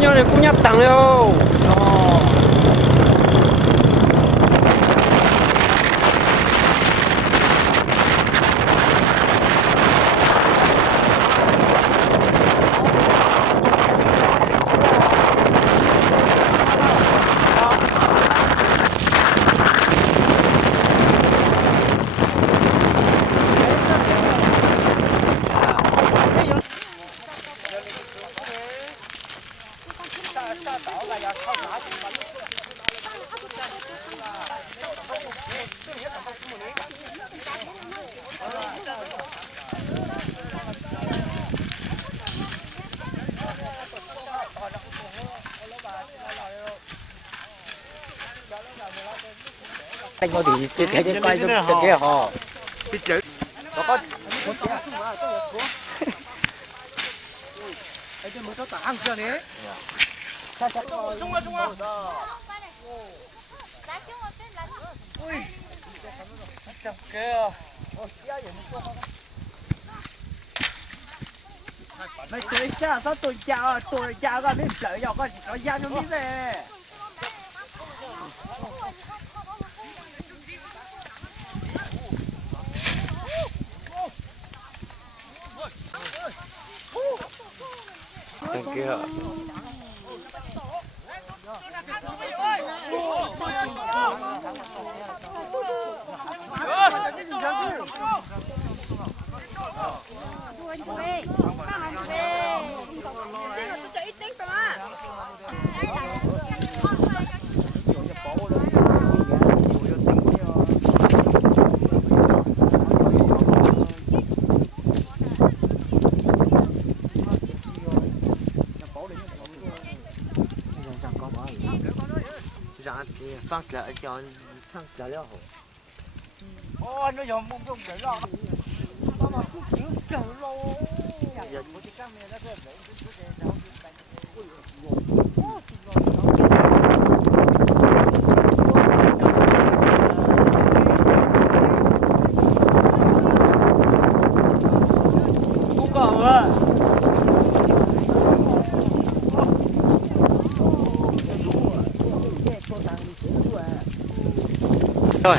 nhau này cũng nhắc tặng đâu. Anh có thì cái quay giúp cái kia họ. Cái chữ. Có. Cái mới có tảng chưa đấy. Trung ơi. Ui. Kia. Mày chơi sao sao tôi chào cái biết chơi rồi có giao cho biết về. Thằng kia. Dạ thì phát lại cho sang trả liệu hổ. Ôi nó dùng mông để lo. Nó mà cứ chữ trời luôn. Giờ có cái camera nó sẽ để cái đâu. Cũng còn à. Rồi.